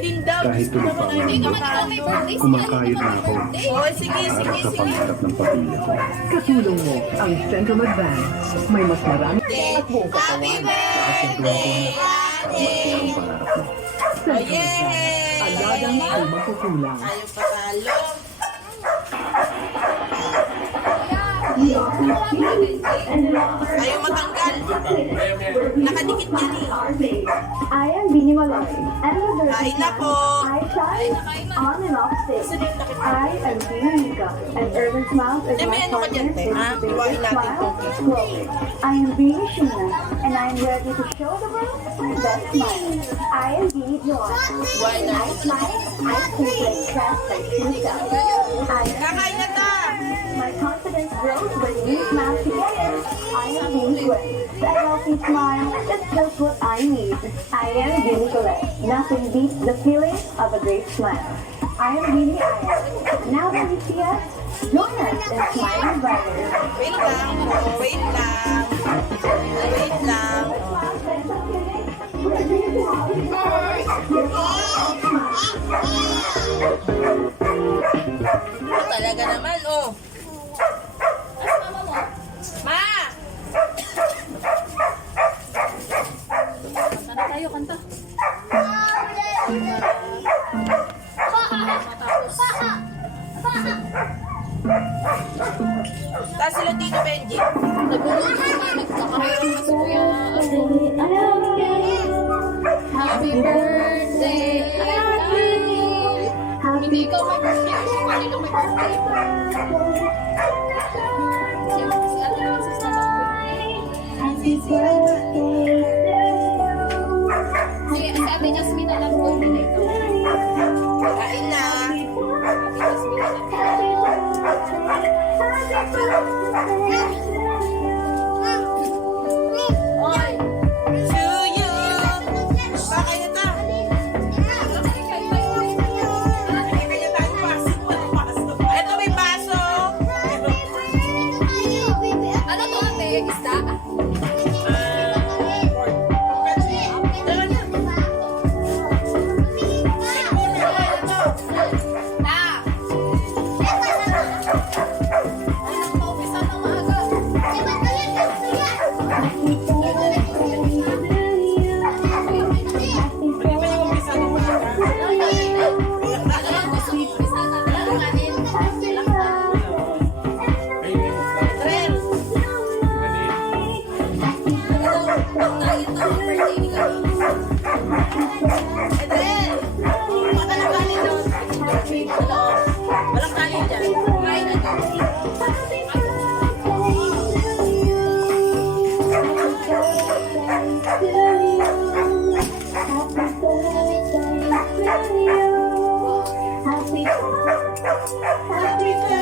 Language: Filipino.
din daw. Kahit tulog pa ako, kumakayod na ako Oh, sige, para sige, sa sige. pangarap ng pamilya ko. Katulong mo ang Centrum Advance. May mas marami at buong katawan. Ang pangarap mo. Centrum Advance. Yay! Alagang ay makukulang. Ayaw patalo. Ayaw matanggal. Nakadikit yan eh. I am Bini Maloy. And the Kain na po. I shine on and off stage. I am Bini Mika. And Urban Smiles is Eh, may my ano ka dyan, partner te? in Ha? the Iwain biggest natin smile to. globally. I am Bini Shina. And I am ready to show the world my best smile. I am Bini Joy. Iwain When I natin. smile, I think like trust and true self. I am Kakain na ta. my confidence grows when we smile together. I am Bini Gwen. A healthy smile is just what I need. I am Bini Colette. Nothing beats the feeling of a great smile. I am Bini Aya. Now that you see us, join us in smiling brighter. Wait lang po. Wait lang. Wait lang. Oh, talaga naman, oh. Ma! Kanta tayo, kanta. Tapos sila Tito Benji. Nagkakaroon na si Kuya. Happy birthday! Hindi ikaw may birthday. Si Manilo may birthday. Si Ate Princess na lang po. Si Ate Jasmine na lang po. Hindi na ikaw. Kain na. Ate Jasmine na lang po. Oy! To you. Bakay na ta. Kanya tayo paso. Ito may baso. Ano to, ate? Isda? Ta! Ay, naumpisa ng maaga. Ano lang gusto mo? Umpisa na lang kanin. Tren. Pag nakita ang birthday ni Garo. Tren. Baka na kanin doon. Walang kanin dyan. Kumain na doon. Happy birthday.